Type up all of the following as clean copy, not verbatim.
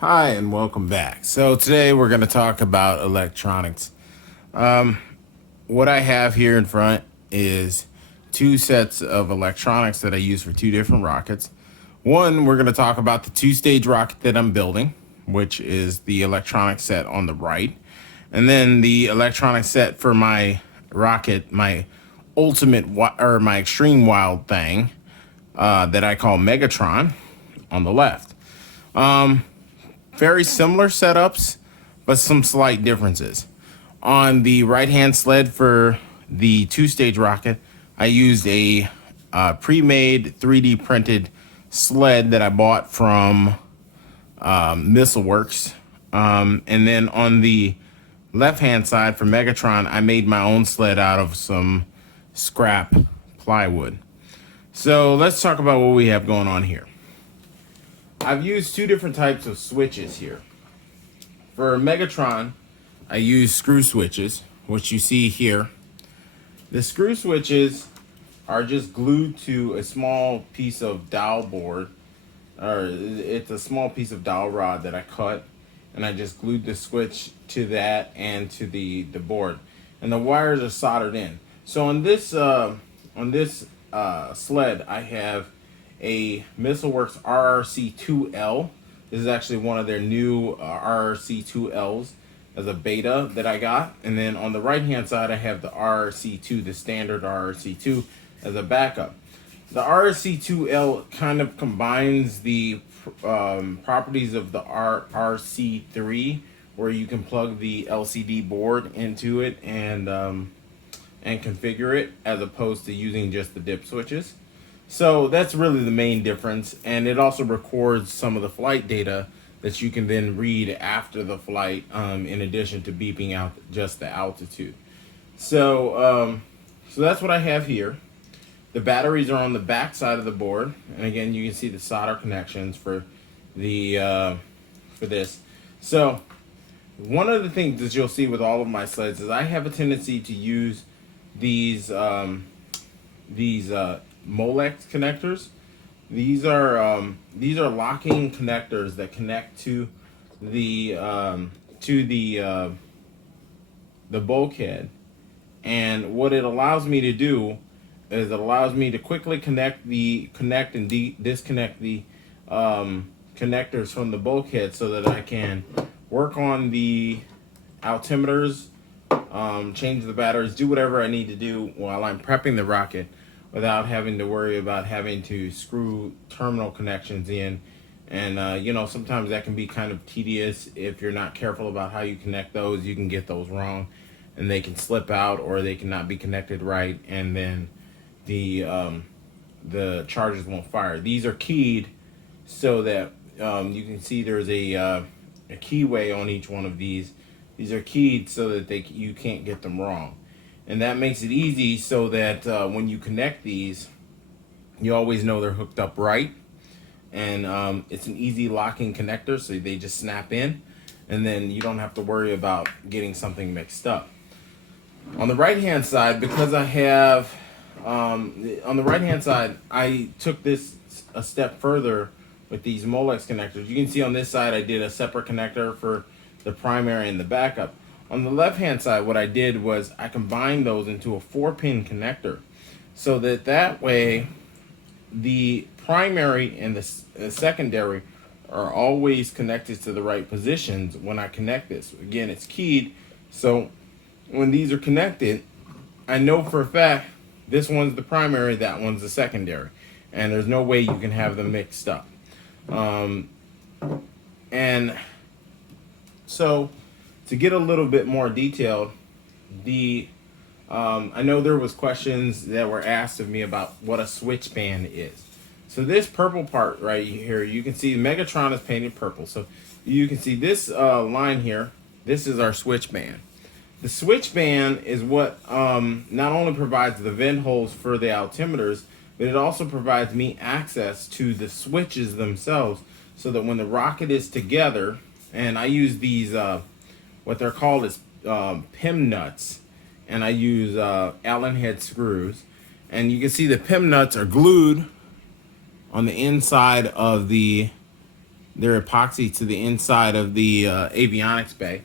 Hi, and welcome back. So today we're going to talk about electronics. What I have here in front is two sets of electronics that I use for two different rockets. One, we're going to talk about the two-stage rocket that I'm building, which is the electronic set on the right. And then the electronic set for my rocket, my or my extreme wild thing, that I call Megatron, on the left. Very similar setups, but some slight differences. On the right hand sled for the two-stage rocket, I used a pre-made 3D printed sled that I bought from Missile Works. And then on the left hand side for Megatron, I made my own sled out of some scrap plywood. So let's talk about what we have going on here. I've used two different types of switches here. For Megatron, I use screw switches, which you see here. The screw switches are just glued to a small piece of dowel board, or it's a small piece of dowel rod that I cut, and I just glued the switch to that and to the board, and the wires are soldered in. So on this sled, I have a MissileWorks RRC2L. This is actually one of their new RRC2Ls as a beta that I got. And then on the right hand side, I have the RRC2, the standard RRC2, as a backup. The RRC2L kind of combines the properties of the RRC3, where you can plug the LCD board into it and configure it, as opposed to using just the dip switches. So that's really the main difference, and it also records some of the flight data that you can then read after the flight, in addition to beeping out just the altitude. So that's what I have here. The batteries are on the back side of the board, and again, you can see the solder connections for the for this. So one of the things that you'll see with all of my sleds is I have a tendency to use these Molex connectors. These are locking connectors that connect to the bulkhead, and what it allows me to do is it allows me to quickly connect and disconnect the connectors from the bulkhead, so that I can work on the altimeters, change the batteries, do whatever I need to do while I'm prepping the rocket, without having to worry about having to screw terminal connections in. And sometimes that can be kind of tedious. If you're not careful about how you connect those, you can get those wrong, and they can slip out, or they cannot be connected right, and then the charges won't fire. These are keyed so that you can see there's a keyway on each one of these. These are keyed so that you can't get them wrong. And that makes it easy, so that when you connect these, you always know they're hooked up right. And it's an easy locking connector, so they just snap in, and then you don't have to worry about getting something mixed up. On the right hand side, because I have on the right hand side, I took this a step further with these Molex connectors. You can see on this side I did a separate connector for the primary and the backup. On the left hand side, what I did was I combined those into a 4-pin connector, so that way the primary and the secondary are always connected to the right positions when I connect this. Again, it's keyed, so when these are connected, I know for a fact this one's the primary, that one's the secondary, and there's no way you can have them mixed up. And so, to get a little bit more detailed, I know there was questions that were asked of me about what a switchband is. So this purple part right here, you can see Megatron is painted purple. So you can see this line here. This is our switchband. The switchband is what not only provides the vent holes for the altimeters, but it also provides me access to the switches themselves, so that when the rocket is together, and I use these, what they're called is PIM nuts, and I use Allen head screws, and you can see the PIM nuts are glued on the inside of the they're epoxy to the inside of the avionics bay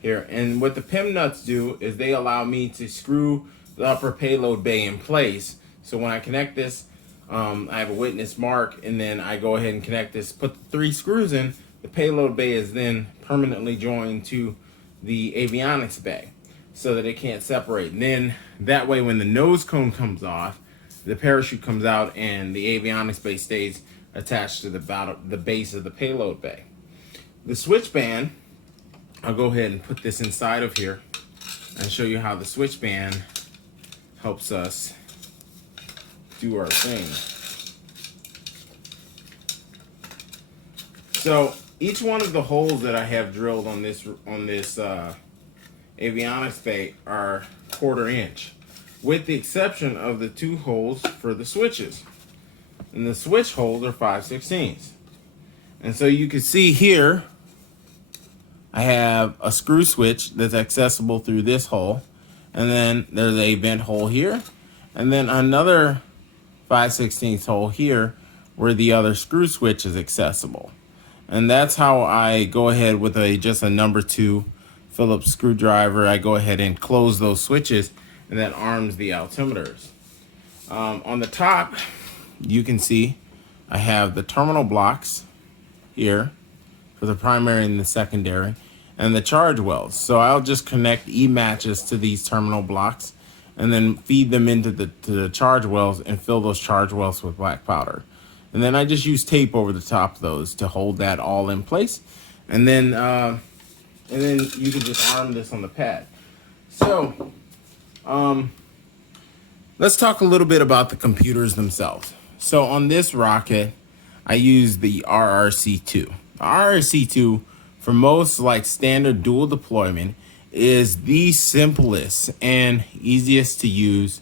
here. And what the PIM nuts do is they allow me to screw the upper payload bay in place. So when I connect this, I have a witness mark, and then I go ahead and connect this, put the 3 screws in. The payload bay is then permanently joined to the avionics bay so that it can't separate. And then that way when the nose cone comes off, the parachute comes out and the avionics bay stays attached to the base of the payload bay. The switch band, I'll go ahead and put this inside of here and show you how the switch band helps us do our thing. So each one of the holes that I have drilled on this avionics bay are 1/4 inch, with the exception of the 2 holes for the switches. And the switch holes are 5/16. And so you can see here, I have a screw switch that's accessible through this hole. And then there's a vent hole here. And then another 5/16 hole here where the other screw switch is accessible. And that's how I go ahead with just a number 2 Phillips screwdriver. I go ahead and close those switches, and that arms the altimeters. On the top, you can see I have the terminal blocks here for the primary and the secondary, and the charge wells. So I'll just connect E-matches to these terminal blocks and then feed them into the charge wells and fill those charge wells with black powder. And then I just use tape over the top of those to hold that all in place. And then you can just arm this on the pad. So let's talk a little bit about the computers themselves. So on this rocket, I use the RRC2. The RRC2, for most like standard dual deployment, is the simplest and easiest to use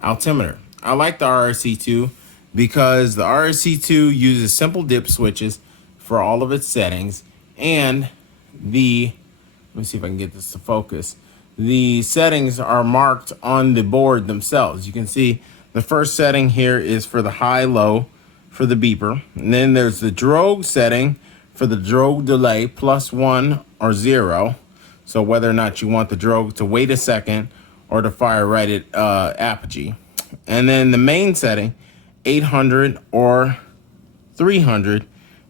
altimeter. I like the RRC2 because the RRC2 uses simple dip switches for all of its settings, and let me see if I can get this to focus. The settings are marked on the board themselves. You can see the first setting here is for the high-low for the beeper. And then there's the drogue setting for the drogue delay, +1 or 0. So whether or not you want the drogue to wait a second or to fire right at apogee. And then the main setting, 800 or 300.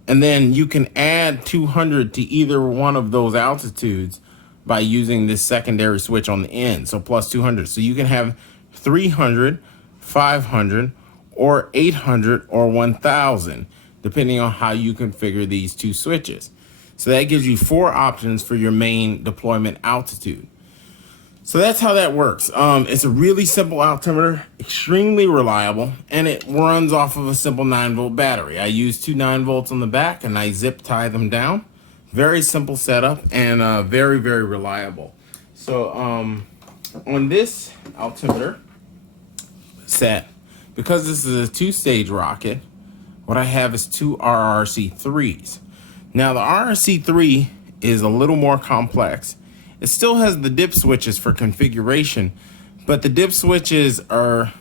And then you can add 200 to either one of those altitudes by using this secondary switch on the end. So +200. So you can have 300, 500, or 800 or 1000, depending on how you configure these 2 switches. So that gives you 4 options for your main deployment altitude. So that's how that works. It's a really simple altimeter, extremely reliable, and it runs off of a simple 9-volt battery. I use 2 9-volts on the back, and I zip tie them down. Very simple setup, and very, very reliable. So on this altimeter set, because this is a 2-stage rocket, what I have is 2 RRC3s. Now the RRC3 is a little more complex. It still has the dip switches for configuration, but the dip switches are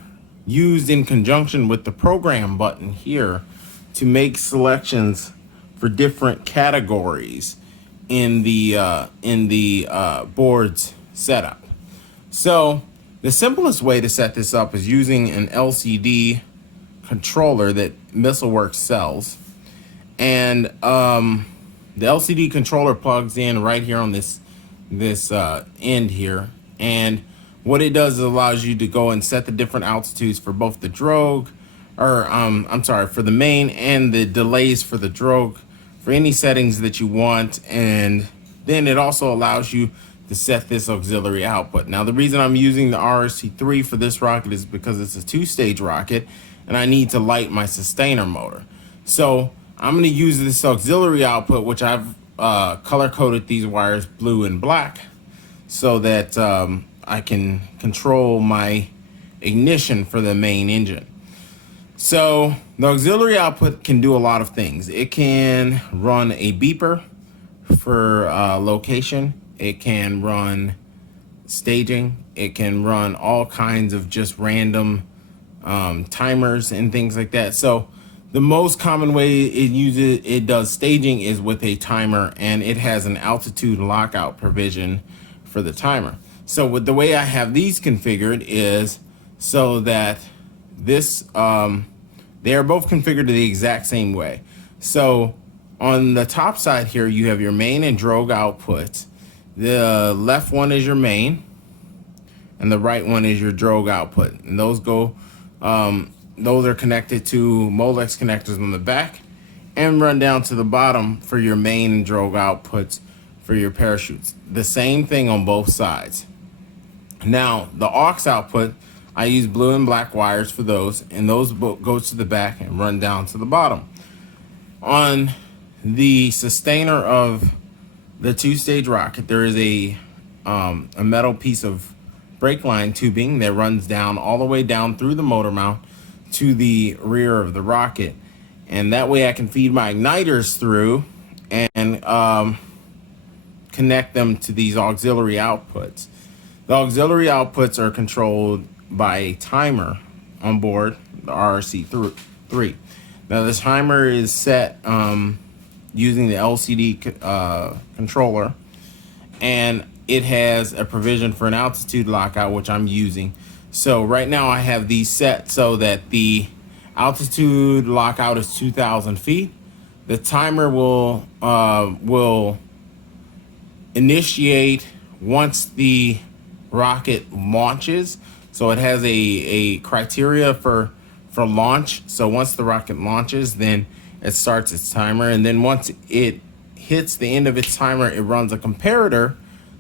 used in conjunction with the program button here to make selections for different categories in the board's setup. So the simplest way to set this up is using an LCD controller that MissileWorks sells. And the LCD controller plugs in right here on this end here. And what it does is allows you to go and set the different altitudes for both the drogue, or for the main, and the delays for the drogue, for any settings that you want. And then it also allows you to set this auxiliary output. Now the reason I'm using the RRC3 for this rocket is because it's a 2-stage rocket and I need to light my sustainer motor. So I'm going to use this auxiliary output, which I've color coded these wires blue and black, so that I can control my ignition for the main engine. So the auxiliary output can do a lot of things. It can run a beeper for location. It can run staging. It can run all kinds of just random timers and things like that. So The most common way it does staging is with a timer, and it has an altitude lockout provision for the timer. So with the way I have these configured is so that this they are both configured the exact same way. So on the top side here, you have your main and drogue outputs. The left one is your main, and the right one is your drogue output. And those are connected to Molex connectors on the back, and run down to the bottom for your main and drogue outputs for your parachutes. The same thing on both sides. Now, the aux output, I use blue and black wires for those, and those goes to the back and run down to the bottom. On the sustainer of the two-stage rocket, there is a metal piece of brake line tubing that runs down all the way down through the motor mount to the rear of the rocket, and that way I can feed my igniters through and connect them to these auxiliary outputs. The auxiliary outputs are controlled by a timer on board the RRC-3. Now this timer is set using the LCD controller, and it has a provision for an altitude lockout, which I'm using. So right now I have these set so that the altitude lockout is 2,000 feet. The timer will initiate once the rocket launches. So it has a criteria for launch. So once the rocket launches, then it starts its timer, and then once it hits the end of its timer, it runs a comparator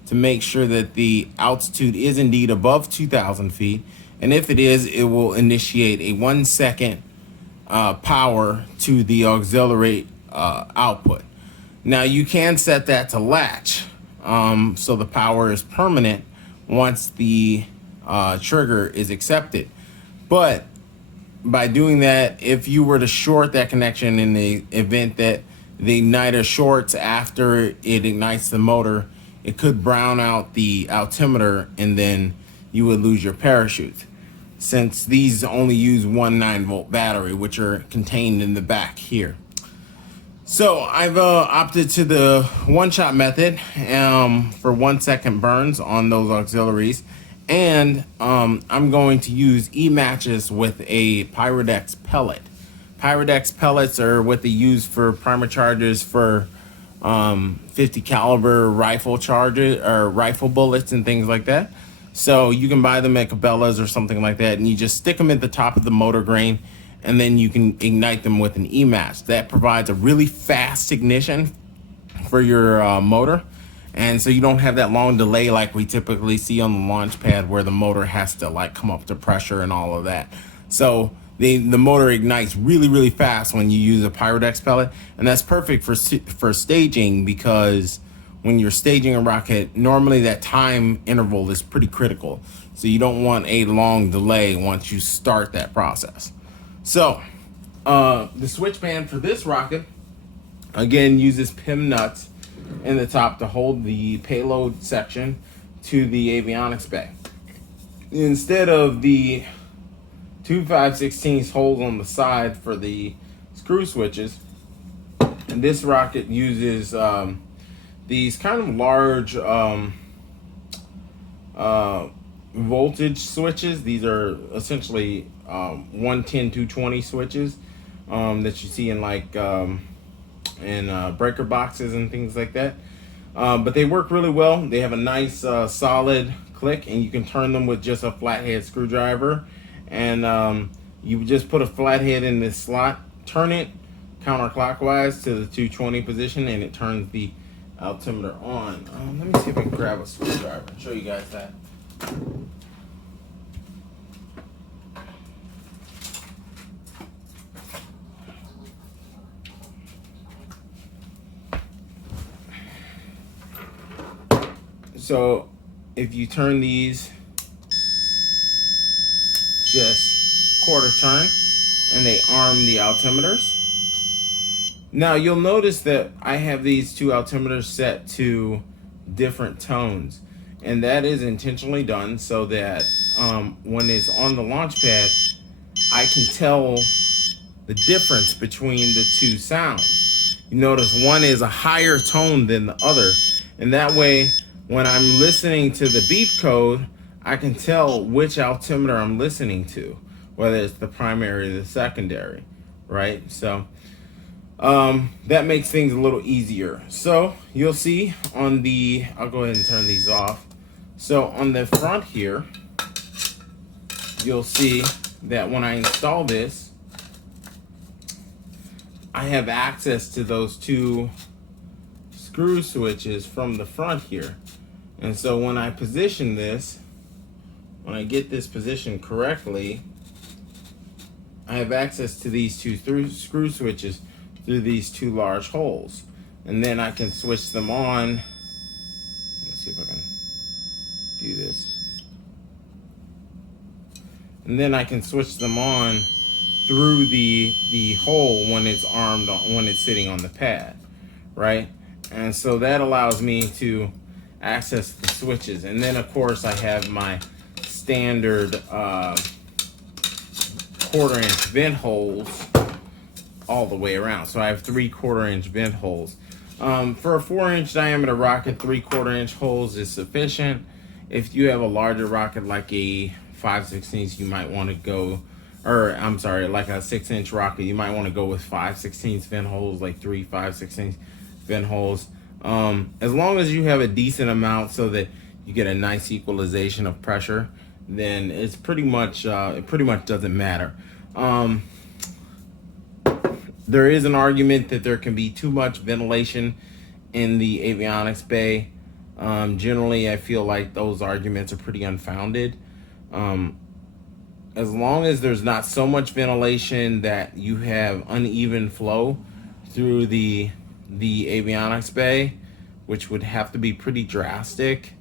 to make sure that the altitude is indeed above 2,000 feet. And if it is, it will initiate a 1 second power to the auxiliary output. Now you can set that to latch, so the power is permanent once the trigger is accepted. But by doing that, if you were to short that connection in the event that the igniter shorts after it ignites the motor, it could brown out the altimeter, and then you would lose your parachute, since these only use 1 9-volt battery, which are contained in the back here. So I've opted to the one-shot method for 1 second burns on those auxiliaries, and I'm going to use E-matches with a Pyrodex pellet. Pyrodex pellets are what they use for primer charges for 50 caliber rifle charges or rifle bullets and things like that. So you can buy them at Cabela's or something like that, and you just stick them at the top of the motor grain, and then you can ignite them with an E-match. That provides a really fast ignition for your motor, and so you don't have that long delay like we typically see on the launch pad, where the motor has to like come up to pressure and all of that. So the motor ignites really fast when you use a Pyrodex pellet, and that's perfect for staging, because when you're staging a rocket, normally that time interval is pretty critical. So you don't want a long delay once you start that process. So the switchband for this rocket, again, uses PIM nuts in the top to hold the payload section to the avionics bay. Instead of the 2 5/16 holes on the side for the screw switches, and this rocket uses these kind of large voltage switches. These are essentially 110 220 switches that you see in like in breaker boxes and things like that, but they work really well. They have a nice solid click, and you can turn them with just a flathead screwdriver, and you just put a flathead in this slot, turn it counterclockwise to the 220 position, and it turns the altimeter on. Let me see if I can grab a screwdriver and show you guys that. So if you turn these just quarter turn, and they arm the altimeters. Now you'll notice that I have these two altimeters set to different tones, and that is intentionally done so that when it's on the launch pad, I can tell the difference between the two sounds. You notice one is a higher tone than the other, and that way when I'm listening to the beep code, I can tell which altimeter I'm listening to, whether it's the primary or the secondary, right? So that makes things a little easier. So you'll see on the, I'll go ahead and turn these off. So on the front here, you'll see that when I install this, I have access to those two screw switches from the front here. And so when I position this, when I get this positioned correctly, I have access to these two screw switches through these two large holes. And then I can switch them on. Let's see if I can do this. And then I can switch them on through the hole when it's armed on, when it's sitting on the pad, right? And so that allows me to access the switches. And then of course I have my standard 1/4 inch vent holes all the way around. So I have 3/4 inch vent holes. For a 4-inch diameter rocket, 3/4 inch holes is sufficient. If you have a larger rocket like a 5/16, you might want to go, or I'm sorry, like a 6-inch rocket, you might want to go with 5/16 vent holes, like 3 5/16 vent holes. As long as you have a decent amount so that you get a nice equalization of pressure, then it's pretty much it pretty much doesn't matter. There is an argument that there can be too much ventilation in the avionics bay. Generally, I feel like those arguments are pretty unfounded. As long as there's not so much ventilation that you have uneven flow through the avionics bay, which would have to be pretty drastic.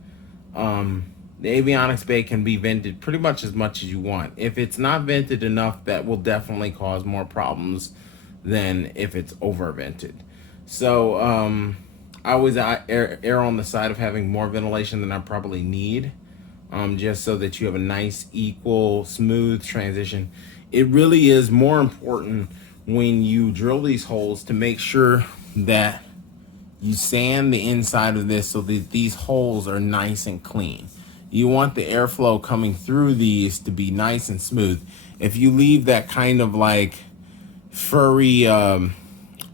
The avionics bay can be vented pretty much as you want. If it's not vented enough, that will definitely cause more problems than if it's over vented. So I always err on the side of having more ventilation than I probably need, just so that you have a nice, equal, smooth transition. It really is more important when you drill these holes to make sure that you sand the inside of this so that these holes are nice and clean. You want the airflow coming through these to be nice and smooth. If you leave that kind of like furry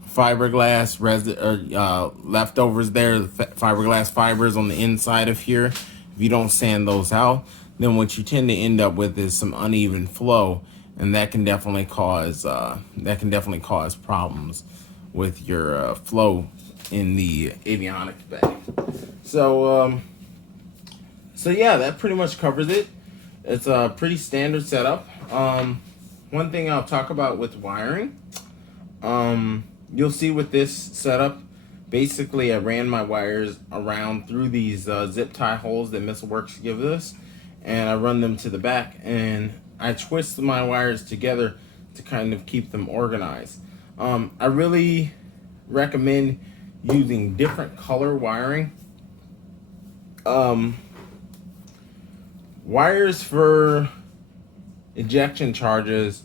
fiberglass leftovers there, fiberglass fibers on the inside of here, if you don't sand those out, then what you tend to end up with is some uneven flow, and that can definitely cause problems with your flow in the avionics bay. So yeah, that pretty much covers it. It's a pretty standard setup. One thing I'll talk about with wiring, you'll see with this setup, basically I ran my wires around through these zip tie holes that MissileWorks gives us, and I run them to the back, and I twist my wires together to kind of keep them organized. I really recommend using different color wiring. Wires for ejection charges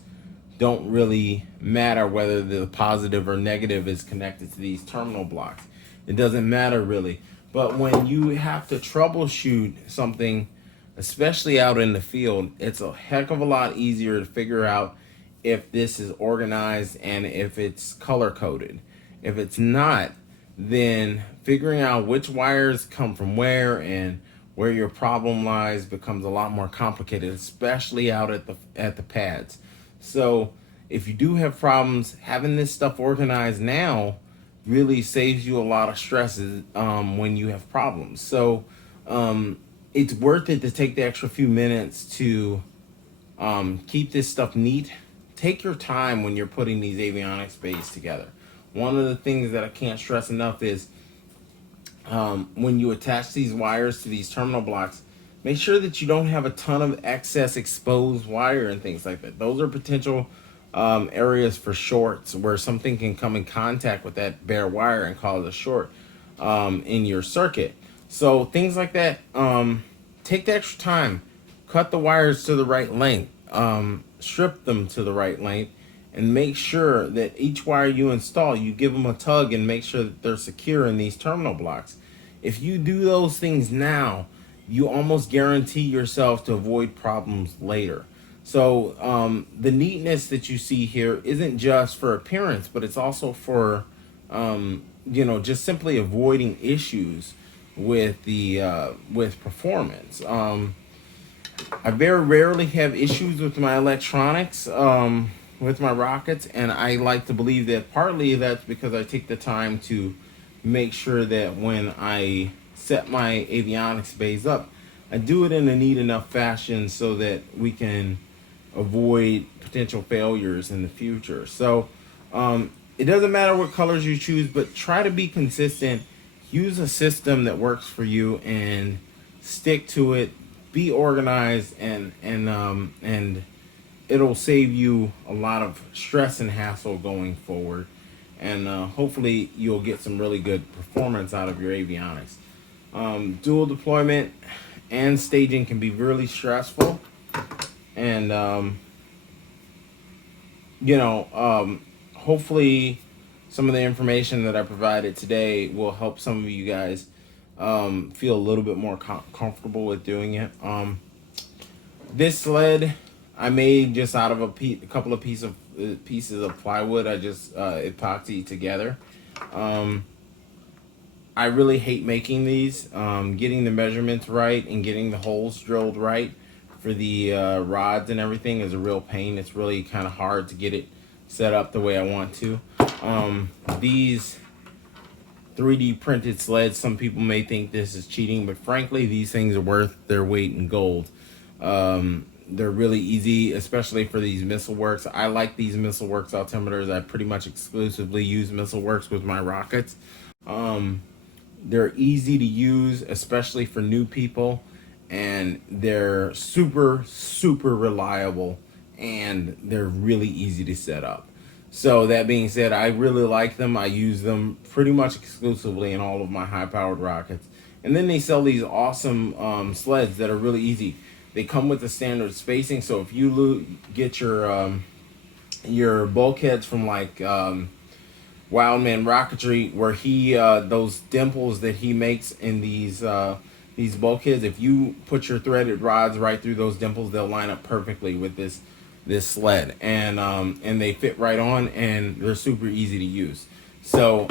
don't really matter whether the positive or negative is connected to these terminal blocks. It doesn't matter really. But when you have to troubleshoot something, especially out in the field, it's a heck of a lot easier to figure out if this is organized and if it's color coded. If it's not, then figuring out which wires come from where and where your problem lies becomes a lot more complicated, especially out at the pads. So if you do have problems, having this stuff organized now really saves you a lot of stresses when you have problems. So it's worth it to take the extra few minutes to keep this stuff neat. Take your time when you're putting these avionics bays together. One of the things that I can't stress enough is when you attach these wires to these terminal blocks, make sure that you don't have a ton of excess exposed wire and things like that. Those are potential areas for shorts where something can come in contact with that bare wire and cause a short in your circuit. So things like that, take the extra time, cut the wires to the right length, strip them to the right length, and make sure that each wire you install, you give them a tug and make sure that they're secure in these terminal blocks. If you do those things now, you almost guarantee yourself to avoid problems later. So the neatness that you see here isn't just for appearance, but it's also for just simply avoiding issues with the with performance. I very rarely have issues with my electronics, with my rockets, and I like to believe that partly that's because I take the time to make sure that when I set my avionics bays up, I do it in a neat enough fashion so that we can avoid potential failures in the future. So it doesn't matter what colors you choose, but try to be consistent. Use a system that works for you and stick to it. Be organized, and it'll save you a lot of stress and hassle going forward. And hopefully you'll get some really good performance out of your avionics. Dual deployment and staging can be really stressful, and hopefully some of the information that I provided today will help some of you guys feel a little bit more comfortable with doing it. This sled I made just out of a couple of pieces of plywood. I just epoxied together. I really hate making these. Getting the measurements right and getting the holes drilled right for the rods and everything is a real pain. It's really kind of hard to get it set up the way I want to. These 3D printed sleds, some people may think this is cheating, but frankly, these things are worth their weight in gold. They're really easy, especially for these Missile Works. I like these Missile Works altimeters. I pretty much exclusively use Missile Works with my rockets. They're easy to use, especially for new people, and they're super, super reliable, and they're really easy to set up. So that being said, I really like them. I use them pretty much exclusively in all of my high-powered rockets. And then they sell these awesome sleds that are really easy. They come with the standard spacing, so if you get your bulkheads from like Wildman Rocketry, where he those dimples that he makes in these bulkheads, if you put your threaded rods right through those dimples, they'll line up perfectly with this sled, and they fit right on, and they're super easy to use. So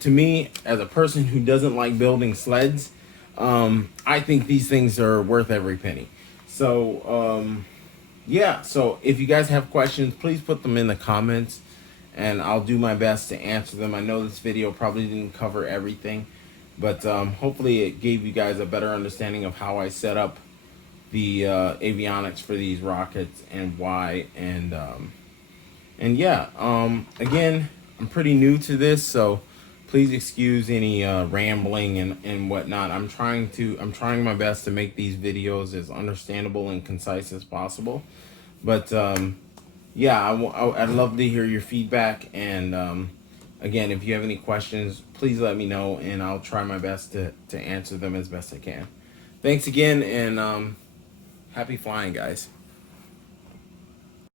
to me, as a person who doesn't like building sleds, I think these things are worth every penny. So yeah, so if you guys have questions, please put them in the comments, and I'll do my best to answer them. I know this video probably didn't cover everything, but hopefully it gave you guys a better understanding of how I set up the avionics for these rockets and why. And yeah, again, I'm pretty new to this, so please excuse any rambling and whatnot. I'm trying my best to make these videos as understandable and concise as possible. But yeah, I'd love to hear your feedback. And again, if you have any questions, please let me know, and I'll try my best to answer them as best I can. Thanks again, and happy flying, guys.